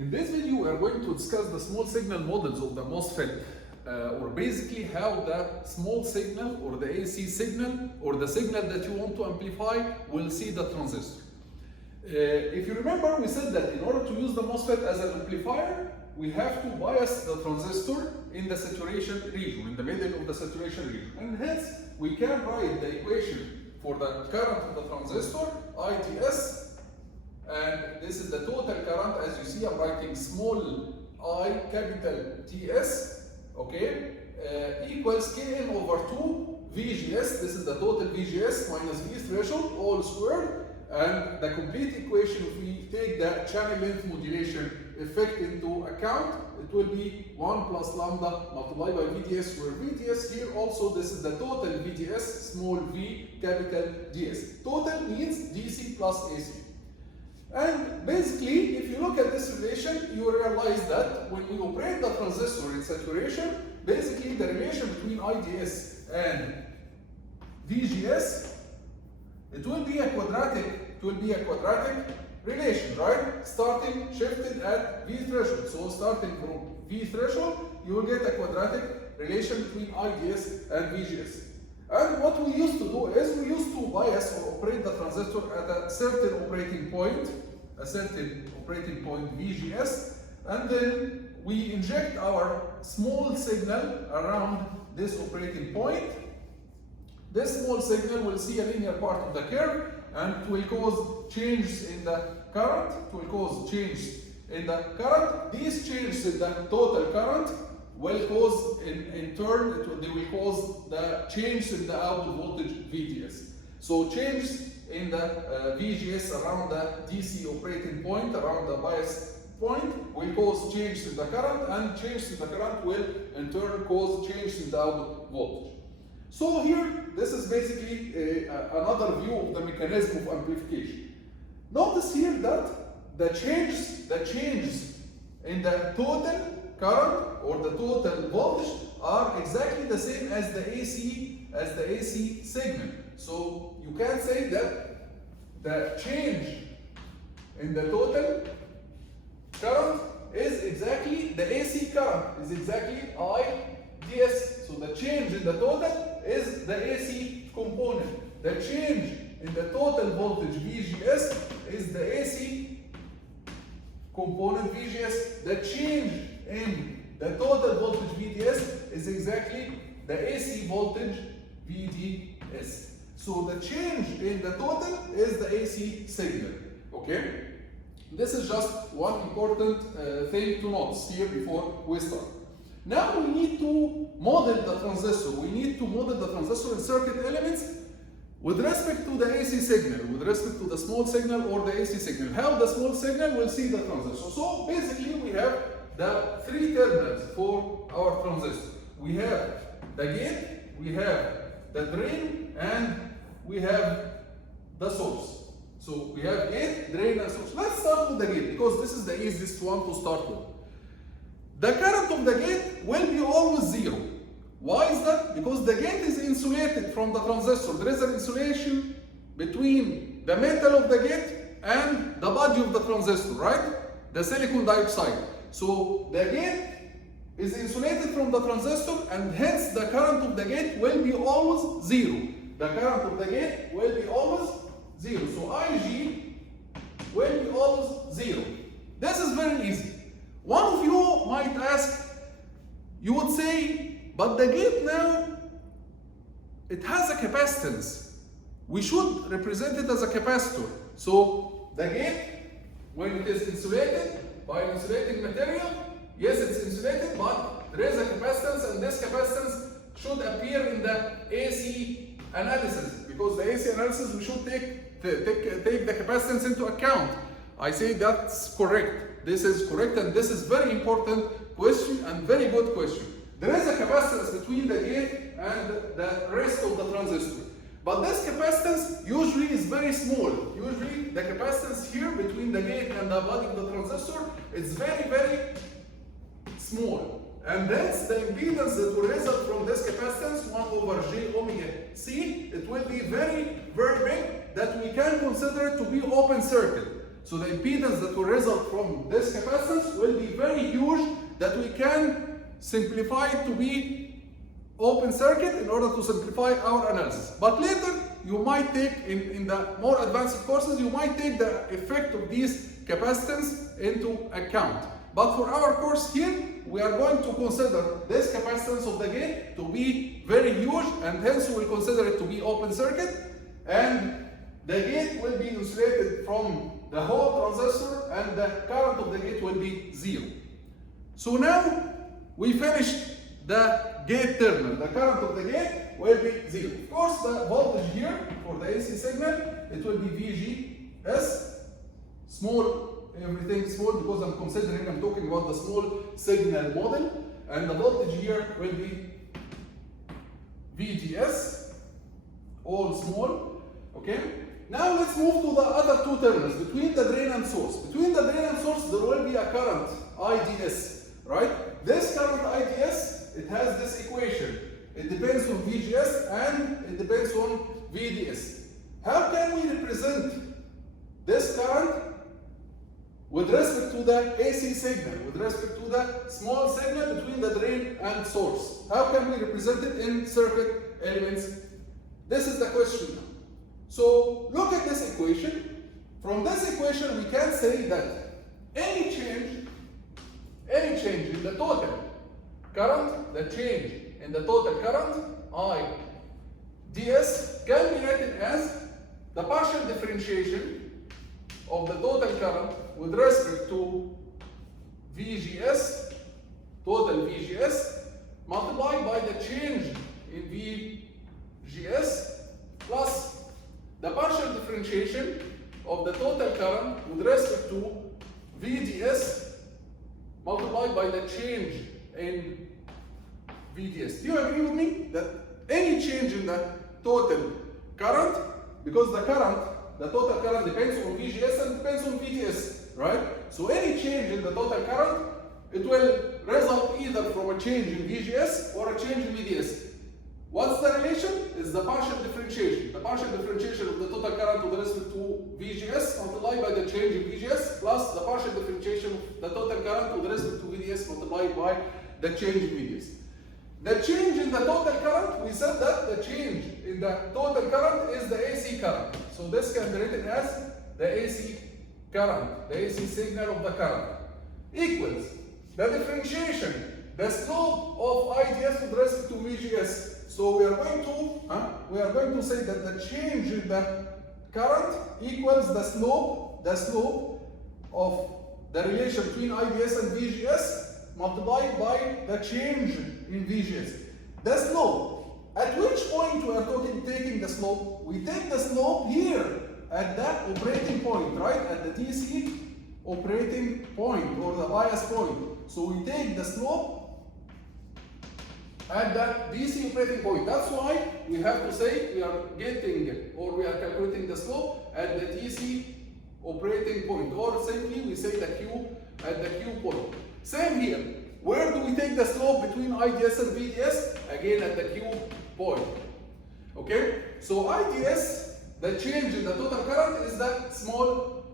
In this video, we are going to discuss the small signal models of the MOSFET, or basically how the small signal or the AC signal or the signal that you want to amplify will see the transistor. If you remember, we said that in order to use the MOSFET as an amplifier, we have to bias the transistor in the saturation region, in the middle of the saturation region. And hence, we can write the equation for the current of the transistor, ITS, and this is the total current. As you see, I'm writing small I, capital TS, okay, equals Kn over 2 VGS. This is the total VGS minus V threshold, all squared. And the complete equation, if we take the channel length modulation effect into account, it will be 1 plus lambda multiplied by VDS, where VDS here also, this is the total VDS, small v, capital DS. Total means DC plus AC. And basically, if you look at this relation, you realize that when we operate the transistor in saturation, basically the relation between IDS and VGS, it will be a quadratic relation, right? Starting shifted at V threshold. So starting from V threshold, you will get a quadratic relation between IDS and VGS. And what we used to do is we used to bias or operate the transistor at a certain operating point VGS, and then we inject our small signal around this operating point. This small signal will see a linear part of the curve, and it will cause changes in the current. These changes in the total current will cause, in turn, they will cause the change in the output voltage VDS. So changes in the VGS around the DC operating point, around the bias point, will cause changes in the current, and changes in the current will in turn cause changes in the output voltage. So here, this is basically another view of the mechanism of amplification. Notice here that the changes in the total current or the total voltage are exactly the same as the AC signal. So you can say that the change in the total current is exactly the AC current, is exactly IDS. So the change in the total is the AC component. The change in the total voltage VGS is the AC component VGS. The change in the total voltage VDS is exactly the AC voltage VDS. So the change in the total is the AC signal. Okay? This is just one important thing to notice here before we start. Now we need to model the transistor. We need to model the transistor in circuit elements with respect to the AC signal, with respect to the small signal or the AC signal. How the small signal will see the transistor. So basically we have the three terminals for our transistor. We have the gate, we have the drain, and we have the source. So we have gate, drain, and source. Let's start with the gate because this is the easiest one to start with. The current of the gate will be always zero. Why is that? Because the gate is insulated from the transistor. There is an insulation between the metal of the gate and the body of the transistor, right? The silicon dioxide. So the gate is insulated from the transistor, and hence the current of the gate will be always zero. The current of the gate will be always zero. So IG will be always zero. This is very easy. One of you might ask, you would say, but the gate now, it has a capacitance. We should represent it as a capacitor. So the gate, when it is insulated by an insulating material, yes, it's insulated, but there is a capacitance, and this capacitance should appear in the AC analysis, because the AC analysis we should take the capacitance into account. I say that's correct. This is correct, and this is very important question and very good question. There is a capacitance between the gate and the rest of the transistor. But this capacitance usually is very small. Usually the capacitance here between the gate and the body of the transistor is very, very small. And that's the impedance that will result from this capacitance, 1 over J omega C. It will be very, very big, that we can consider it to be open circuit. So the impedance that will result from this capacitance will be very huge, that we can simplify it to be open circuit in order to simplify our analysis. But later, you might take, in the more advanced courses, you might take the effect of these capacitance into account. But for our course here, we are going to consider this capacitance of the gate to be very huge, and hence we will consider it to be open circuit, and the gate will be insulated from the whole transistor, and the current of the gate will be 0. So now we finished the gate terminal. The current of the gate will be 0. Of course, the voltage here for the AC signal, it will be VGS, small, everything small, because I'm talking about the small signal model, and the voltage here will be VGS, all small, okay? Now let's move to the other two terminals, between the drain and source. Between the drain and source, there will be a current, IDS, right? This current IDS, it has this equation. It depends on VGS and it depends on VDS. How can we represent this current with respect to the AC signal, with respect to the small signal between the drain and source? How can we represent it in circuit elements? This is the question now. So look at this equation. From this equation, we can say that any change in the total current, the change in the total current, IDS, can be written as the partial differentiation of the total current with respect to VGS, total VGS, multiplied by the change in VGS, plus the partial differentiation of the total current with respect to VDS, multiplied by the change in VDS. Do you agree with me that any change in the total current, because the total current depends on VGS and depends on VDS, right? So any change in the total current, it will result either from a change in VGS or a change in VDS. What's the relation? It's the partial differentiation. The partial differentiation of the total current with respect to VGS multiplied by the change in VGS plus the partial differentiation of the total current with respect to VDS multiplied by the change in VDS. The change in the total current, we said that the change in the total current is the AC current. So this can be written as the AC current, the AC signal of the current, equals the differentiation, the slope of IDS with respect to VGS. So we are going to say that the change in the current equals the slope of the relation between IDS and VGS multiplied by the change in VGS. The slope. At which point we are taking the slope? We take the slope here at that operating point, right? At the DC operating point or the bias point. So we take the slope at that DC operating point. That's why we have to say we are getting or we are calculating the slope at the DC operating point, or simply we say the Q at the Q point. Same here. Where do we take the slope between IDS and VDS? Again at the Q point. Okay? So IDS, the change in the total current, is that small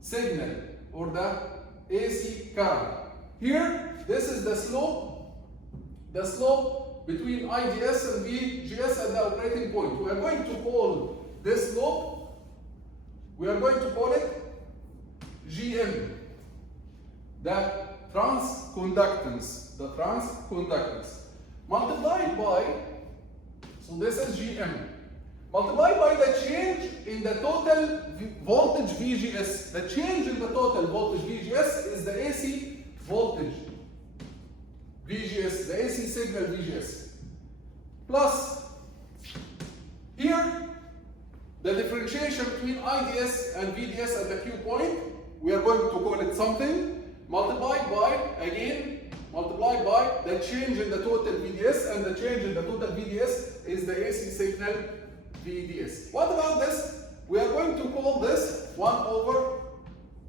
signal or the AC current. Here, this is the slope between IDS and VGS at the operating point. We are going to call this slope, we are going to call it GM, the transconductance, multiplied by, so this is GM, multiplied by the change in the total voltage VGS. The change in the total voltage VGS is the AC voltage VGS, the AC signal VGS, plus here the differentiation between IDS and VDS at the Q point, we are going to call it something, multiplied by the change in the total VDS, and the change in the total VDS is the AC signal VDS. What about this? We are going to call this 1 over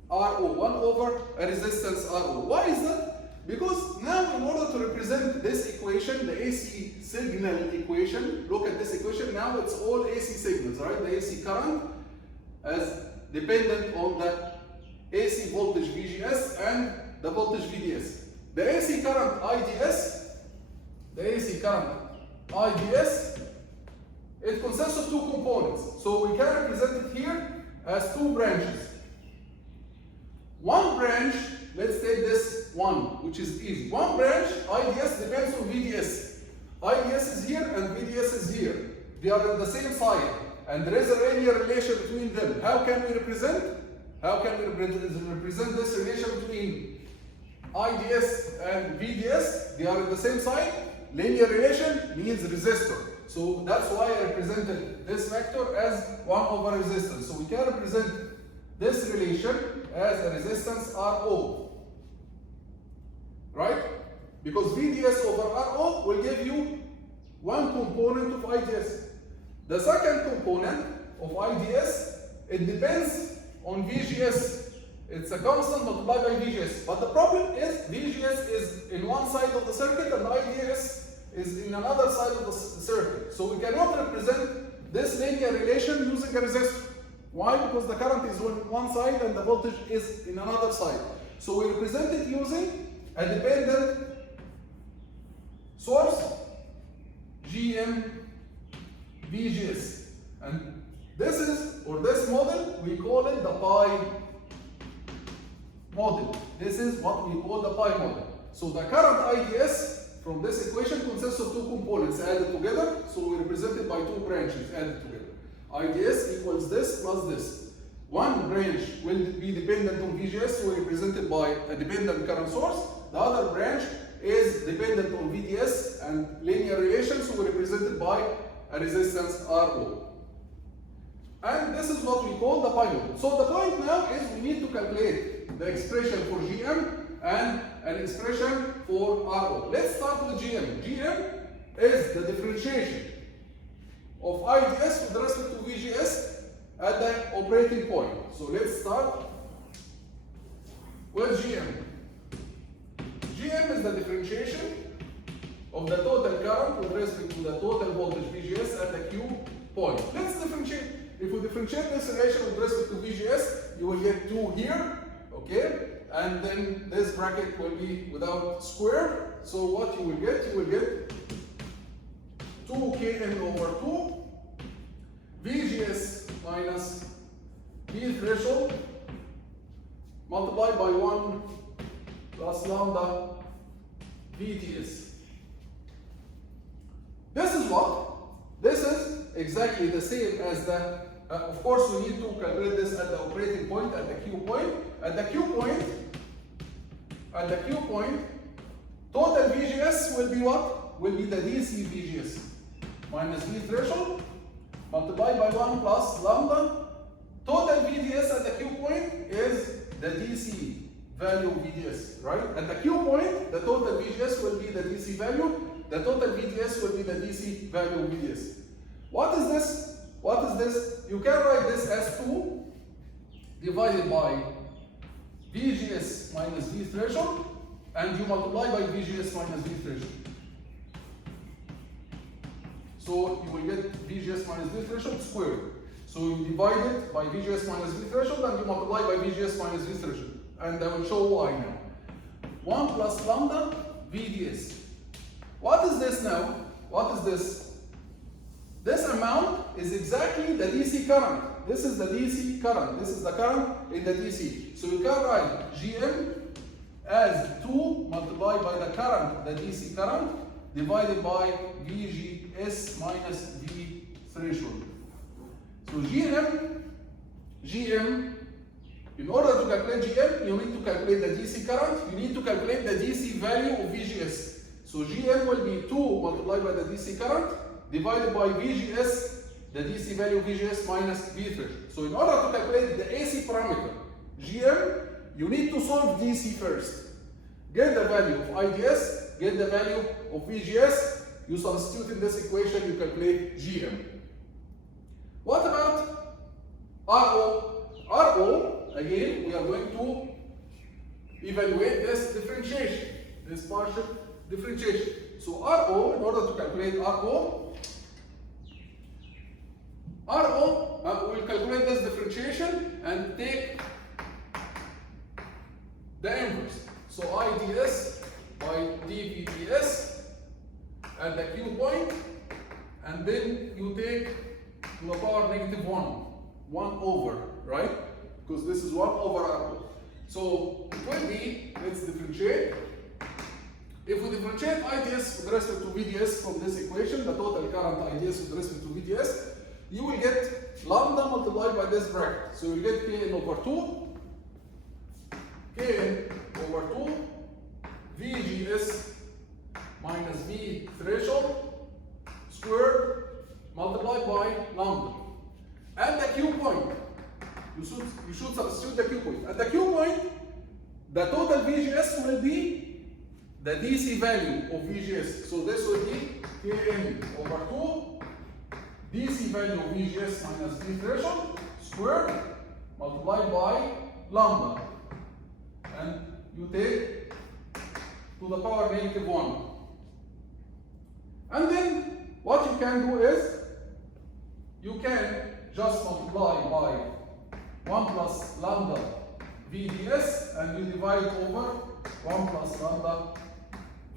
RO, 1 over a resistance RO. Why is that? Because now in order to represent this equation, the AC signal equation, look at this equation, now it's all AC signals, right? The AC current as dependent on the AC voltage VGS and the voltage VDS. The AC current IDS, it consists of two components. So we can represent it here as two branches. One branch, let's take this one, which is easy. One branch, IDS, depends on VDS. IDS is here and VDS is here. They are on the same side, and there is a linear relation between them. How can we represent? How can we represent this relation between IDS and VDS? They are on the same side. Linear relation means resistor. So that's why I represented this vector as 1 over resistance. So we can represent this relation as a resistance RO. Right? Because VDS over RO will give you one component of IDS. The second component of IDS, it depends on VGS. It's a constant multiplied by VGS. But the problem is VGS is in one side of the circuit and IDS is in another side of the circuit. So we cannot represent this linear relation using a resistor. Why? Because the current is on one side and the voltage is in another side. So we represent it using a dependent source, GM VGS. And this is, or this model, we call it the pi model. This is what we call the pi model. So the current IDS from this equation consists of two components added together. So we represent it by two branches added together. IDS equals this plus this. One branch will be dependent on VGS, so represented by a dependent current source. The other branch is dependent on VDS and linear relation, so represented by a resistance RO. And this is what we call the pi model. So the point now is we need to calculate the expression for GM and an expression for RO. Let's start with GM. GM is the differentiation of IDS with respect to VGS at the operating point. So let's start with GM. GM is the differentiation of the total current with respect to the total voltage VGS at the Q point. Let's differentiate. If we differentiate this relation with respect to VGS, you will get 2 here, okay? And then this bracket will be without square. So what you will get 2 Kn over 2 VGS minus V threshold multiplied by 1 plus lambda VTS. This is what? This is exactly the same as the, of course we need to calculate this at the operating point, at the Q point. At the Q point, total VGS will be what? Will be the DC VGS minus V threshold multiplied by 1 plus lambda. Total VDS at the Q point is the DC value VDS, right? At the Q point, the total VGS will be the DC value, the total VDS will be the DC value VDS. What is this? What is this? You can write this as 2 divided by VGS minus V threshold, and you multiply by VGS minus V threshold. So you will get VGS minus V threshold squared. So you divide it by VGS minus V threshold and you multiply by VGS minus V threshold. And I will show why now. 1 plus lambda VDS. What is this now? What is this? This amount is exactly the DC current. This is the DC current. This is the current in the DC. So you can write GM as 2 multiplied by the current, the DC current, divided by VGS minus V threshold. So GM, in order to calculate GM, you need to calculate the DC current, you need to calculate the DC value of VGS. So GM will be 2 multiplied by the DC current, divided by VGS, the DC value of VGS minus V threshold. So in order to calculate the AC parameter, GM, you need to solve DC first. Get the value of IDS, get the value of VGS, you substitute in this equation, you calculate GM. What about RO? RO, again, we are going to evaluate this differentiation, this partial differentiation. So RO, in order to calculate RO we'll calculate this differentiation and take the inverse. So IDS by dVDS at the Q point, and then you take to the power negative 1 over, right? Because this is 1 over R2. So it will be, let's differentiate. If we differentiate IDS with respect to VDS from this equation, the total current IDS with respect to VDS, you will get lambda multiplied by this bracket. So you will get Kn over 2, Kn over 2, VGS minus V threshold squared multiplied by lambda. At the Q point, you should substitute the Q point. At the Q point, the total VGS will be the DC value of VGS. So this will be Kn over 2, DC value of VGS minus V threshold squared multiplied by lambda. And you take to the power negative 1. And then what you can do is, you can just multiply by 1 plus lambda VDS and you divide over 1 plus lambda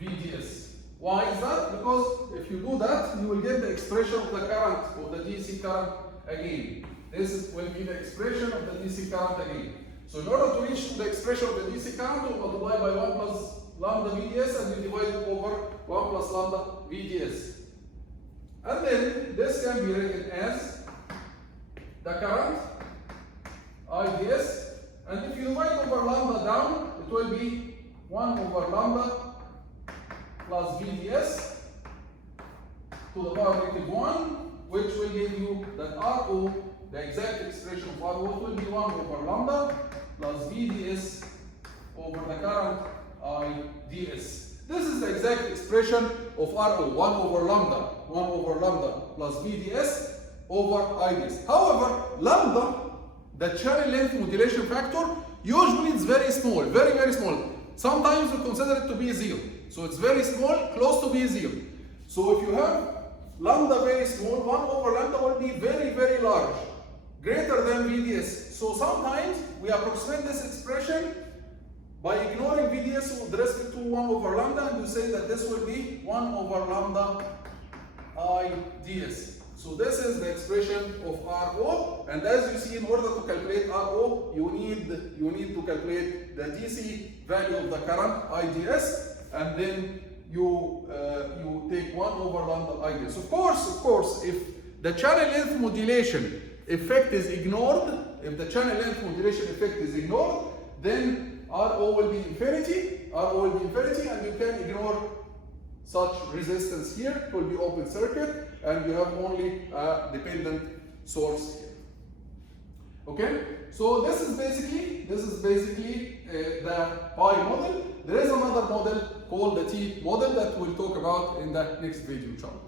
VDS. Why is that? Because if you do that, you will get the expression of the current, of the DC current again. This will be the expression of the DC current again. So in order to reach the expression of the DC current, you multiply by 1 plus lambda VDS and you divide it over 1 plus lambda VDS. And then this can be written as the current IDS, and if you divide over lambda down, it will be 1 over lambda plus VDS to the power negative 1, which will give you that RO, the exact expression of RO will be 1 over lambda plus VDS over the current IDS. This is the exact expression of RO, 1 over lambda plus VDS over IDS. However, lambda, the channel length modulation factor, usually it's very small, very, very small. Sometimes we consider it to be 0. So it's very small, close to be 0. So if you have lambda very small, 1 over lambda will be very, very large, greater than VDS. So sometimes we approximate this expression by ignoring VDS with respect to 1 over lambda, and we say that this will be 1 over lambda IDS. So this is the expression of RO, and as you see, in order to calculate RO, you need to calculate the DC value of the current IDS, and then you take 1 over lambda IDS. Of course, if the channel length modulation effect is ignored, then RO will be infinity, and you can ignore such resistance here. It will be open circuit, and you have only a dependent source here. Okay, so this is basically the pi model. There is another model called the T model that we'll talk about in the next video, inshallah.